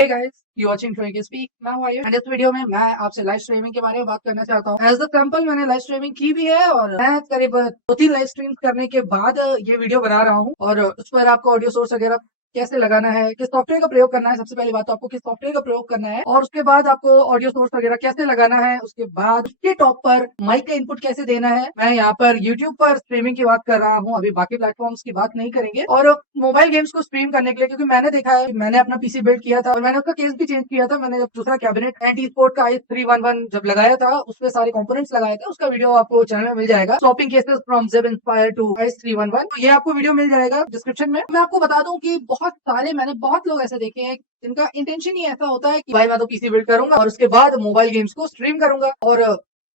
Hey guys, you watching trek speak. मैं हूं Ayush and इस वीडियो में मैं आपसे लाइव स्ट्रीमिंग के बारे में बात करना चाहता हूं। एज द सैंपल मैंने लाइव स्ट्रीमिंग की भी है और मैं करीब 2-3 लाइव स्ट्रीम करने के बाद ये वीडियो बना रहा हूं और उस पर आपको ऑडियो सोर्स वगैरह कैसे लगाना है, किस सॉफ्टवेयर का प्रयोग करना है, सबसे पहली बात तो आपको किस सॉफ्टवेयर का प्रयोग करना है और उसके बाद आपको ऑडियो सोर्स वगैरह कैसे लगाना है, उसके बाद उसके टॉप पर माइक का इनपुट कैसे देना है। मैं यहाँ पर यूट्यूब पर स्ट्रीमिंग की बात कर रहा हूँ, अभी बाकी प्लेटफॉर्म्स की बात नहीं करेंगे। और मोबाइल गेम्स को स्ट्रीम करने के लिए, क्योंकि मैंने देखा है, मैंने अपना पीसी बिल्ड किया था और मैंने उसका केस भी चेंज किया था। मैंने जब दूसरा कैबिनेट एंटी स्पोर्ट का i311 जब लगाया था, उसमें सारे कंपोनेंट्स लगाए थे, उसका वीडियो आपको चैनल में मिल जाएगा। शॉपिंग केसेस फ्रॉम जेब इंस्पायर टू i311, तो ये आपको वीडियो मिल जाएगा डिस्क्रिप्शन में। मैं आपको बता दूं कि मैंने बहुत लोग ऐसे देखे हैं जिनका इंटेंशन ही ऐसा होता है कि भाई मैं तो पीसी बिल्ड करूंगा और उसके बाद मोबाइल गेम्स को स्ट्रीम करूंगा। और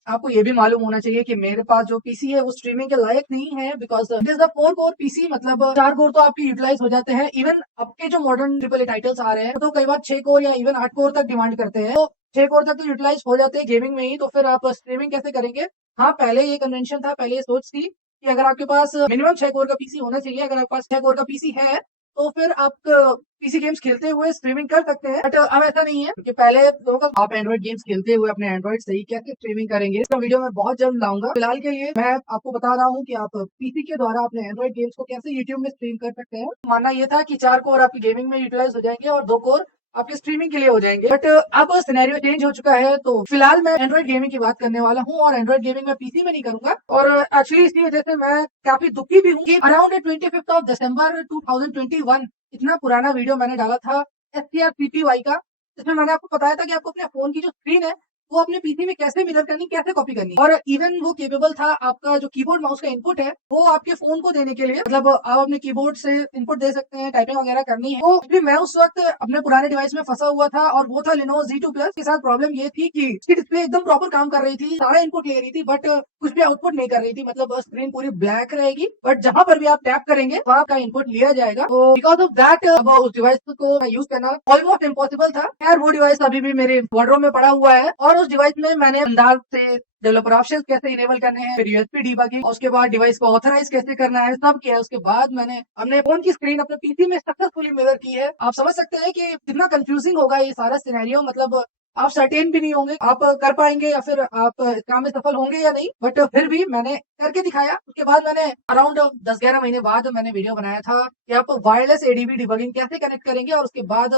आपको ये भी मालूम होना चाहिए कि मेरे पास जो पीसी है वो स्ट्रीमिंग के लायक नहीं है, because it is the 4 core PC. मतलब 4 कोर तो आपके यूटिलाइज हो जाते हैं। इवन अब के जो मॉडर्न ट्रिपल ए टाइटल्स आ रहे हैं तो कई बार 6 कोर या इवन 8 कोर तक डिमांड करते हैं। तो 6 कोर तक तो यूटिलाइज हो जाते हैं गेमिंग में ही, तो फिर आप स्ट्रीमिंग कैसे करेंगे। हाँ, पहले ये कन्वेंशन था, पहले ये सोच थी कि अगर आपके पास मिनिमम 6 कोर का पीसी होना चाहिए। अगर आपके पास 6 कोर का पीसी है तो फिर आप पीसी गेम्स खेलते हुए स्ट्रीमिंग कर सकते हैं, बट अब ऐसा नहीं है, क्योंकि पहले लोगों का आप एंड्रॉइड गेम्स खेलते हुए अपने एंड्रॉइड से ही कैसे स्ट्रीमिंग करेंगे, तो वीडियो में बहुत जल्द लाऊंगा। फिलहाल के लिए मैं आपको बता रहा हूँ कि आप पीसी के द्वारा अपने एंड्रॉइड गेम्स को कैसे यूट्यूब में स्ट्रीम कर सकते हैं। मानना यह था कि 4 कोर आपकी गेमिंग में यूटिलाइज हो जाएंगे और 2 कोर आपके स्ट्रीमिंग के लिए हो जाएंगे, बट अब सिनेरियो चेंज हो चुका है। तो फिलहाल मैं एंड्रॉइड गेमिंग की बात करने वाला हूँ और एंड्रॉइड गेमिंग में पीसी में नहीं करूंगा। और एक्चुअली इसी वजह से मैं काफी दुखी भी हूँ कि अराउंड 25 ऑफ दिसंबर 2021 इतना पुराना वीडियो मैंने डाला था SCRCPY का, जिसमें मैंने आपको बताया था कि आपको अपने फोन की जो स्क्रीन है वो अपने पीसी में कैसे मिरर करनी, कैसे कॉपी करनी। और इवन वो केपेबल था, आपका जो कीबोर्ड माउस का इनपुट है वो आपके फोन को देने के लिए, मतलब आप अपने कीबोर्ड से इनपुट दे सकते हैं, टाइपिंग वगैरह करनी है। तो भी मैं उस वक्त अपने पुराने डिवाइस में फंसा हुआ था और वो था Lenovo Z2 Plus। के साथ प्रॉब्लम ये थी कि इसकी डिस्प्ले एकदम प्रॉपर काम कर रही थी, सारा इनपुट ले रही थी, बट कुछ भी आउटपुट नहीं कर रही थी। मतलब स्क्रीन पूरी ब्लैक रहेगी, बट जहां पर भी आप टैप करेंगे वहां का इनपुट लिया जाएगा। तो बिकॉज ऑफ दैट उस डिवाइस को यूज करना ऑलमोस्ट इम्पॉसिबल था। यार, वो डिवाइस अभी भी मेरे वार्डरोब में पड़ा हुआ है और उस डिवाइस में मैंने अंदाज से डेवलपर ऑप्शंस कैसे इनेबल करने हैं, फिर यूएसपी डीबगिंग, उसके बाद डिवाइस को ऑथराइज कैसे करना है, सब किया। उसके बाद मैंने अपने फोन की स्क्रीन अपने पीसी में सक्सेसफुली मिरर की है। आप समझ सकते हैं कि कितना कंफ्यूजिंग होगा ये सारा सिनेरियो। मतलब आप सर्टेन भी नहीं होंगे आप कर पाएंगे या फिर आप इस काम में सफल होंगे या नहीं, बट फिर भी मैंने करके दिखाया। उसके बाद मैंने अराउंड 10-11 महीने बाद मैंने वीडियो बनाया था कि आप वायरलेस एडीबी डिबगिंग कैसे कनेक्ट करेंगे और उसके बाद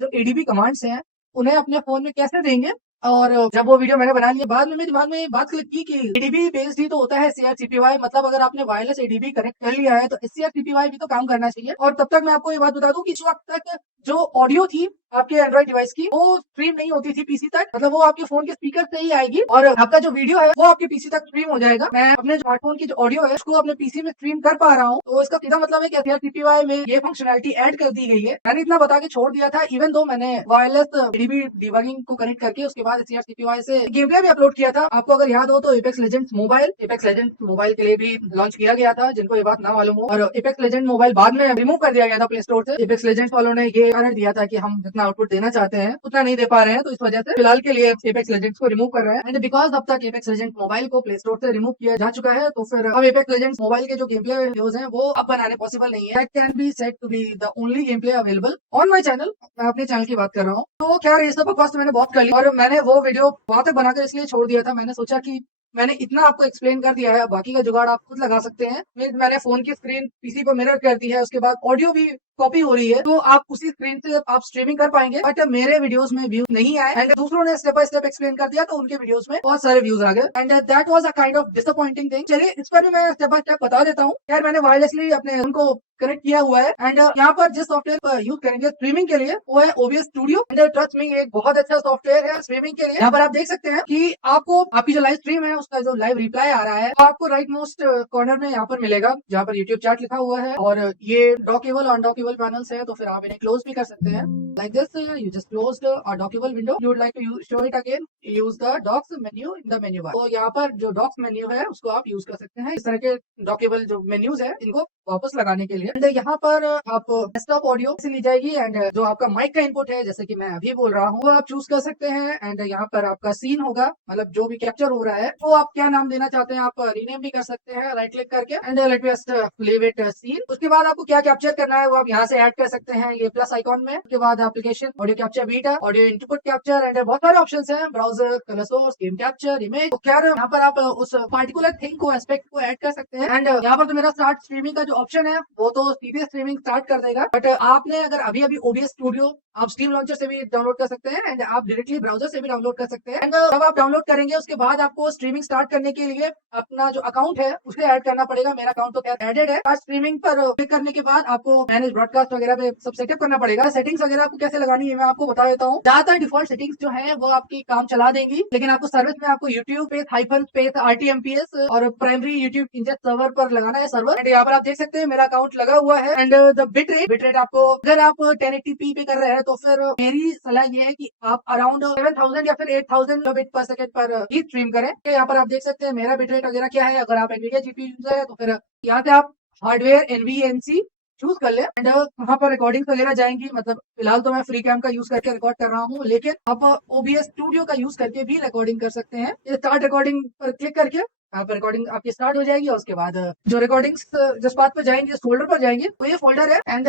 जो एडीबी कमांड्स हैं उन्हें अपने फोन में कैसे देंगे। और जब वो वीडियो मैंने बना लिया, बाद में मेरे दिमाग में ये बात क्लिक की कि एडीबी बेस्ड ही तो होता है SCRCPY। मतलब अगर आपने वायरलेस एडीबी कनेक्ट कर लिया है तो SCRCPY भी तो काम करना चाहिए। और तब तक मैं आपको ये बात बता दूं कि इस वक्त तक जो ऑडियो थी आपके एंड्रॉइड डिवाइस की वो स्ट्रीम नहीं होती थी पीसी तक। मतलब वो आपके फोन के स्पीकर से ही आएगी और आपका जो वीडियो है वो आपके पीसी तक स्ट्रीम हो जाएगा। मैं अपने स्मार्टफोन की जो ऑडियो है उसको अपने पीसी में स्ट्रीम कर पा रहा हूँ, तो इसका सीधा मतलब है कि SCRCPY में ये फंक्शनलिटी ऐड कर दी गई है। मैंने इतना बता के छोड़ दिया था, इवन दो मैंने वायरलेस एडीबी डिबगिंग को कनेक्ट करके उसके बाद SCRCPY से गेम प्ले भी अपलोड किया था। आपको अगर याद हो तो एपेक्स लेजेंड्स मोबाइल के लिए भी लॉन्च किया गया था, जिनको ये बात ना मालूम हो। और एपेक्स लेजेंड मोबाइल बाद में रिमूव कर दिया गया था प्ले स्टोर से। एपेक्स लेजेंड्स वालों ने ये कारण दिया था कि हम जितना आउटपुट देना चाहते हैं उतना नहीं दे पा रहे हैं, तो इस वजह से फिलहाल के लिए एपेक्स लेजेंड्स को रिमूव कर रहे हैं। एंड बिकॉज अब तक एपेक्स लेजेंड्स मोबाइल को प्ले स्टोर से रिमूव किया जा चुका है, तो फिर अब एपेक्स लेजेंड्स मोबाइल के जो गेम प्ले वीडियोस हैं वो अब बनाने पॉसिबल नहीं है। That can be said to be the only game play available on my channel. मैं अपने चैनल की बात कर रहा हूँ। तो क्या ये सब बकवास तो मैंने बहुत कर ली और मैंने वो वीडियो वहां तक बनाकर इसलिए छोड़ दिया था। मैंने सोचा कि मैंने इतना आपको एक्सप्लेन कर दिया है, बाकी का जुगाड़ आप खुद लगा सकते हैं। मैंने फोन की स्क्रीन पीसी को मिरर कर दी है, उसके बाद ऑडियो भी कॉपी हो रही है, तो आप उसी स्क्रीन से आप स्ट्रीमिंग कर पाएंगे। बट मेरे वीडियोस में व्यूज नहीं आए एंड दूसरों ने स्टेप बाय स्टेप एक्सप्लेन कर दिया तो उनके वीडियोस में बहुत सारे व्यूज आ गए and that was a kind of disappointing thing. चलिए इस पर भी मैं स्टेप बाय स्टेप बता देता हूँ। यार, मैंने वायरलेसली अपने उनको कनेक्ट किया हुआ है एंड यहाँ पर जिस सॉफ्टवेयर पर यूज करेंगे स्ट्रीमिंग के लिए वो है OBS studio. And trust me, एक बहुत अच्छा सॉफ्टवेयर है स्ट्रीमिंग के लिए। यहाँ पर आप देख सकते हैं कि आपको आपकी जो लाइव स्ट्रीम है उसका जो लाइव रिप्लाई आ रहा है वो आपको राइट मोस्ट कॉर्नर में यहाँ पर मिलेगा, जहाँ पर यूट्यूब चैट लिखा हुआ है। और ये डॉकेबल अनडॉकेबल पैनल्स है, तो फिर आप इन्हें क्लोज भी कर सकते हैं। Like this, you just closed a dockable window, you would like to show it again, use the docks menu in the menu bar. तो यहाँ पर जो डॉक्स मेन्यू है उसको आप यूज कर सकते हैं। इस तरह के डॉकेबल जो मेन्यूज है इनको वापस लगाने के लिए करेंगे। एंड यहाँ पर आप डेस्कटॉप ऑडियो से ली जाएगी एंड जो आपका माइक का इनपुट है, जैसे कि मैं अभी बोल रहा हूँ, वो आप चूज कर सकते हैं। एंड यहाँ पर आपका सीन होगा, मतलब जो भी कैप्चर हो रहा है वो आप क्या नाम देना चाहते हैं, आप रीनेम भी कर सकते हैं राइट क्लिक करके। And let me just leave it seen. उसके बाद आपको क्या कैप्चर करना है वो आप यहाँ से ऐड कर सकते हैं, ये प्लस आइकॉन में। उसके बाद application audio capture beta, audio input capture and बहुत सारे ऑप्शन है, browser, colour source, game capture, image. तो क्या यहाँ पर आप उस पार्टिकुलर थिंग को, एस्पेक्ट को ऐड कर सकते हैं। एंड यहाँ पर तो मेरा स्टार्ट स्ट्रीमिंग का जो ऑप्शन है वो तो सीधे स्ट्रीमिंग स्टार्ट कर देगा, बट आपने अगर अभी OBS स्टूडियो आप स्टीम लॉन्चर से भी डाउनलोड कर सकते हैं एंड आप डायरेक्टली ब्राउजर से भी डाउनलोड कर सकते हैं। एंड जब आप डाउनलोड करेंगे उसके बाद आपको स्ट्रीमिंग स्टार्ट करने के लिए अपना जो अकाउंट है उसे ऐड करना पड़ेगा। मेरा अकाउंट तो खैर एडेड है। स्ट्रीमिंग पर क्लिक करने के बाद आपको मैनेज ब्रॉडकास्ट वगैरह पे सब सेटअप करना पड़ेगा। सेटिंग्स वगैरह आपको कैसे लगानी है मैं आपको बता देता हूँ। ज्यादातर डिफॉल्ट सेटिंग्स जो है वो आपकी काम चला देंगी, लेकिन आपको सर्विस में आपको यूट्यूब पे -, RTMPS और प्राइमरी यूट्यूब इंजेक्ट सर्वर पर लगाना है सर्वर। एंड यहाँ पर आप देख सकते हैं मेरा अकाउंट लगा हुआ है। एंड द बिट रेट आपको, अगर आप 1080p पे कर रहे हैं तो फिर मेरी सलाह ये है कि आप अराउंड 7000 या फिर 8000 बिट पर सेकंड पर ही स्ट्रीम करें। यहाँ पर आप देख सकते हैं मेरा बिट रेट वगैरह क्या है। अगर आप NVIDIA GPU यूजर है तो फिर यहाँ पे आप हार्डवेयर NVENC चूज कर ले। एंड वहाँ पर रिकॉर्डिंग वगैरह जाएंगी, मतलब फिलहाल तो मैं फ्री कैम का यूज करके रिकॉर्ड कर रहा हूँ, लेकिन आप OBS स्टूडियो का यूज करके भी रिकॉर्डिंग कर सकते हैं। ये स्टार्ट रिकॉर्डिंग पर क्लिक करके आप रिकॉर्डिंग आपकी स्टार्ट हो जाएगी। और उसके बाद जो रिकॉर्डिंग्स जिस बात पर जाएंगे, जिस फोल्डर पर जाएंगे, तो ये फोल्डर है। एंड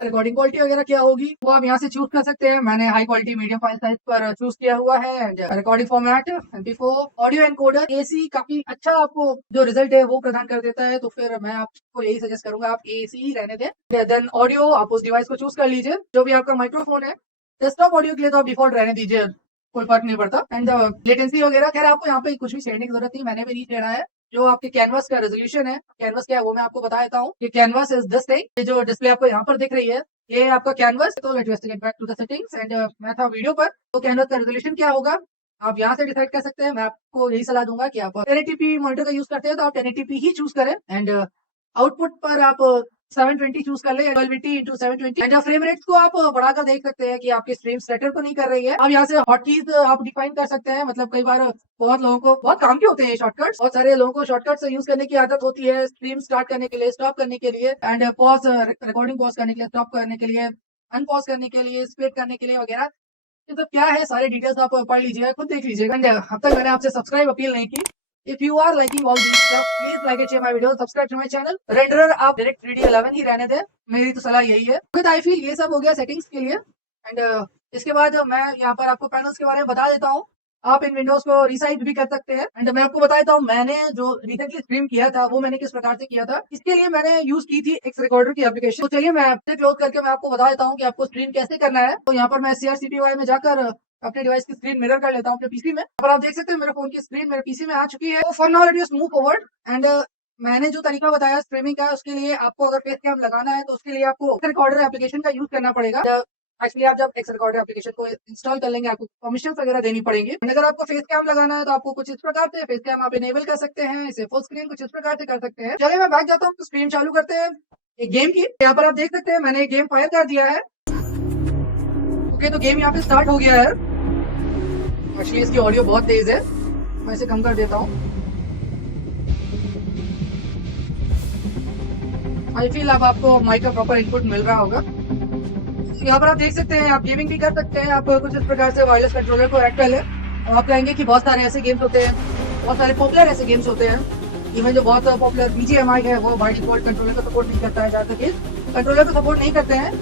रिकॉर्डिंग क्वालिटी वगैरह क्या होगी वो आप यहाँ से चूज कर सकते हैं। मैंने high quality medium file size पर चूज किया हुआ है। And recording format MP4, audio encoder AC काफी अच्छा आपको जो रिजल्ट है वो प्रदान कर देता है, तो फिर मैं आपको यही सजेस्ट करूंगा आप AC ही रहने दें। देन ऑडियो आप उस डिवाइस को चूज कर लीजिए जो भी आपका माइक्रोफोन है। डेस्कटॉप ऑडियो के लिए तो आप डिफॉल्ट रहने दीजिए, कोई फर्क नहीं पड़ता। एंड लेटेंसी वगैरह खैर आपको यहाँ पे कुछ भी छेड़ने की जरूरत नहीं, मैंने भी नहीं छेड़ा है। जो आपके कैनवास का रेजोल्यूशन है, कैनवास क्या है वो मैं आपको बता देता हूँ। ये कैनवास इज दिस थिंग, ये जो डिस्प्ले आपको यहाँ पर दिख रही है ये आपका कैनवास। तो let's get back to the settings. And मैं था वीडियो पर, तो कैनवास का रेजोल्यूशन क्या होगा आप यहाँ से डिसाइड कर सकते हैं। मैं आपको यही सलाह दूंगा कि आप 1080p मॉनिटर का यूज करते हैं तो आप 1080p ही चूज करें। एंड आउटपुट पर आप 720 चूज कर ले, 1280x720। एंड फ्रेम रेट्स को आप बढ़ाकर देख सकते हैं कि आपकी स्ट्रीम स्टटर तो नहीं कर रही है। अब यहाँ से हॉटकीज आप डिफाइन कर सकते हैं, मतलब कई बार बहुत लोगों को बहुत काम के होते हैं शॉर्टकट्स, बहुत सारे लोगों को शॉर्टकट्स यूज करने की आदत होती है स्ट्रीम स्टार्ट करने के लिए, स्टॉप करने के लिए, एंड पॉज रिकॉर्डिंग पॉज करने के लिए, स्टॉप करने के लिए, अनपॉज करने के लिए, स्प्लिट करने के लिए वगैरह। ये सब क्या है सारे डिटेल्स आप पढ़ लीजिएगा, खुद देख लीजिएगा। एंड अब तक मैंने आपसे सब्सक्राइब अपील नहीं की। If you are liking all these stuff, please like and share my video, subscribe to my channel. Renderer आप डायरेक्ट 3D11 ही रहने दें, मेरी तो सलाह यही है। Okay, I feel ये सब हो गया सेटिंग्स के लिए। एंड इसके बाद मैं यहाँ पर आपको पैनल्स के बारे में बता देता हूँ। आप इन विंडोज को रिसाइज भी कर सकते हैं। एंड मैं आपको बता देता हूँ मैंने जो रिसेंटली स्ट्रीम किया था वो मैंने किस प्रकार से किया था। इसके लिए मैंने यूज की थी एक्स रिकॉर्डर की एप्लीकेशन। तो चलिए मैं ऐप से क्लोज करके मैं आपको बता देता हूँ कि आपको स्ट्रीम कैसे करना है। तो यहाँ पर मैं CRCPY में जाकर अपने डिवाइस की स्क्रीन मिरर कर लेता हूँ अपने पीसी में। पर आप देख सकते हैं मेरे फोन की स्क्रीन मेरे पीसी में आ चुकी है। तो for now let's move forward. And मैंने जो तरीका बताया स्ट्रीमिंग का, उसके लिए आपको अगर फेस कैम लगाना है तो उसके लिए आपको एक्स रिकॉर्डर एप्लीकेशन का यूज करना पड़ेगा। एक्चुअली आप जब एक्स रिकॉर्डर एप्लीकेशन को इंस्टॉल कर लेंगे आपको परमिशन वगैरह देनी पड़ेगी। अगर आपको फेस कैम लगाना है तो आपको कुछ इस प्रकार से फेस कैम आप इनेबल कर सकते हैं, इसे फुल स्क्रीन कुछ इस प्रकार से कर सकते हैं। चलिए मैं बैक जाता हूँ तो स्क्रीन चालू करते हैं एक गेम की। यहाँ पर आप देख सकते हैं मैंने एक गेम फायर कर दिया है। ओके, तो गेम यहाँ पे स्टार्ट हो गया है। एक्चुअली इसकी ऑडियो बहुत तेज है, मैं इसे कम कर देता हूँ। आई फील अब आपको माइक का प्रॉपर इनपुट मिल रहा होगा। यहाँ पर आप देख सकते हैं आप गेमिंग भी कर सकते हैं। आप कुछ इस प्रकार से वायरलेस कंट्रोलर को ऐड कर ले। आप कहेंगे कि बहुत सारे ऐसे गेम्स होते हैं, बहुत सारे पॉपुलर ऐसे गेम्स होते हैं। इवन जो बहुत पॉपुलर BGMI है वो बाय डिफॉल्ट कंट्रोलर को सपोर्ट नहीं करता है। जहाँ तक कंट्रोलर को सपोर्ट नहीं करते हैं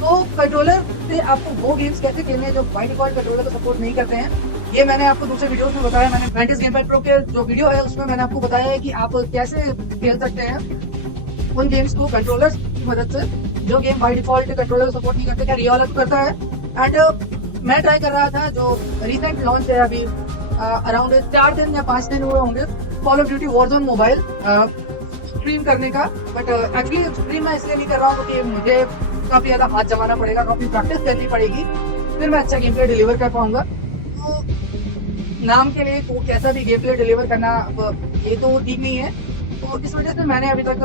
तो कंट्रोलर से आपको वो गेम्स कैसे खेलने हैं जो बाय डिफॉल्ट कंट्रोलर को सपोर्ट नहीं करते हैं, ये मैंने आपको दूसरे वीडियोस में बताया। मैंने वेंटिस गेमपैड प्रो के जो वीडियो है उसमें मैंने आपको बताया है कि आप कैसे खेल सकते हैं उन गेम्स को कंट्रोलर की मदद से जो game by default controller support नहीं करते। क्या रियल करता है। एंड मैं ट्राई कर रहा था जो रिसेंट लॉन्च है अभी अराउंड 4 दिन या 5 दिन हुए होंगे call of duty Warzone mobile stream करने का। बट एक्चुअली स्ट्रीम मैं इसलिए नहीं कर रहा हूँ क्योंकि मुझे काफी ज्यादा हाथ जमाना पड़ेगा, काफी प्रैक्टिस करनी पड़ेगी, फिर मैं अच्छा गेम प्ले डिलीवर कर पाऊंगा। तो नाम के लिए तो कैसा भी गेम प्ले डिलीवर करना ये तो ठीक नहीं है। तो इस वजह से मैंने अभी तक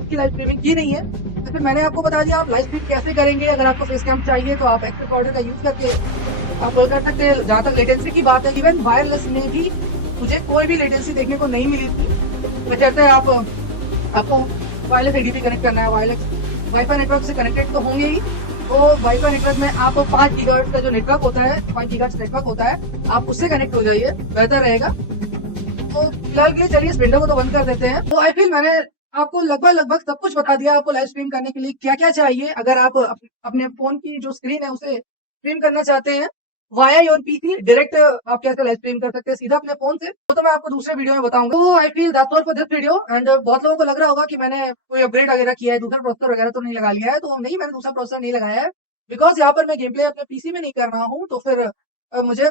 इसकी लाइव स्ट्रीमिंग की नहीं है। तो फिर मैंने आपको बता दिया आप लाइव स्ट्रीम कैसे करेंगे। अगर आपको फेस कैम चाहिए तो आप एक्स रिकॉर्डर का यूज करके आप कर सकते हैं। जहाँ तक लेटेंसी की बात है, इवन वायरलेस में भी मुझे कोई भी लेटेंसी देखने को नहीं मिली थी। बशर्ते आपको वायरलेस ADP कनेक्ट करना है, वायरलेस वाईफाई नेटवर्क से कनेक्टेड तो होंगे ही। तो वाईफाई नेटवर्क में आप 5 गीगाहर्ट्ज का जो नेटवर्क होता है, 5 गीगाहर्ट्ज नेटवर्क होता है, आप उससे कनेक्ट हो जाइए, बेहतर रहेगा। तो फिलहाल के लिए चलिए इस विंडो को तो बंद कर देते हैं। तो आई फील मैंने आपको लगभग सब कुछ बता दिया, आपको लाइव स्ट्रीम करने के लिए क्या क्या चाहिए। अगर आप अपने फोन की जो स्क्रीन है उसे स्ट्रीम करना चाहते हैं वाया योर पीसी, डायरेक्ट आप कैसे लाइव स्ट्रीम कर सकते हैं सीधा अपने फोन से, तो मैं आपको दूसरे वीडियो में बताऊंगा। तो I feel that's all for this video. And बहुत लोगों को लग रहा होगा कि मैंने कोई अपग्रेड वगैरह किया है, दूसरा प्रोसेसर वगैरह तो नहीं लगा लिया है। तो नहीं, मैंने दूसरा प्रोसेसर नहीं लगाया है, बिकॉज यहाँ पर मैं गेम प्ले अपने पीसी में नहीं कर रहा हूँ। तो फिर मुझे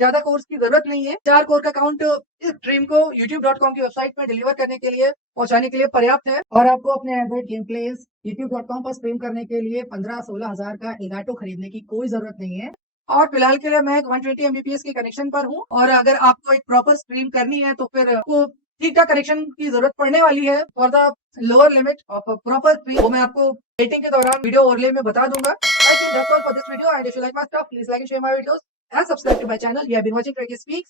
ज्यादा कोर्स की जरूरत नहीं है। 4 कोर का काउंट इस स्ट्रीम को youtube.com की वेबसाइट में डिलीवर करने के लिए, पहुंचाने के लिए पर्याप्त है। और आपको अपने एंड्रॉइड गेम प्लेस youtube.com पर स्ट्रीम करने के लिए 15-16 हजार का एगाटो खरीदने की कोई जरूरत नहीं है। और फिलहाल के लिए मैं एक 120 Mbps के कनेक्शन पर हूँ। और अगर आपको एक प्रॉपर स्ट्रीम करनी है तो फिर आपको ठीक ठाक कनेक्शन की जरूरत पड़ने वाली है। For the lower limit of proper stream, वो मैं आपको रेटिंग के दौरान वीडियो ओवरले में बता दूंगा। I think that's all for this video, and if you like my stuff, please like and share my videos and subscribe to my channel. You have been watching Craig Speaks.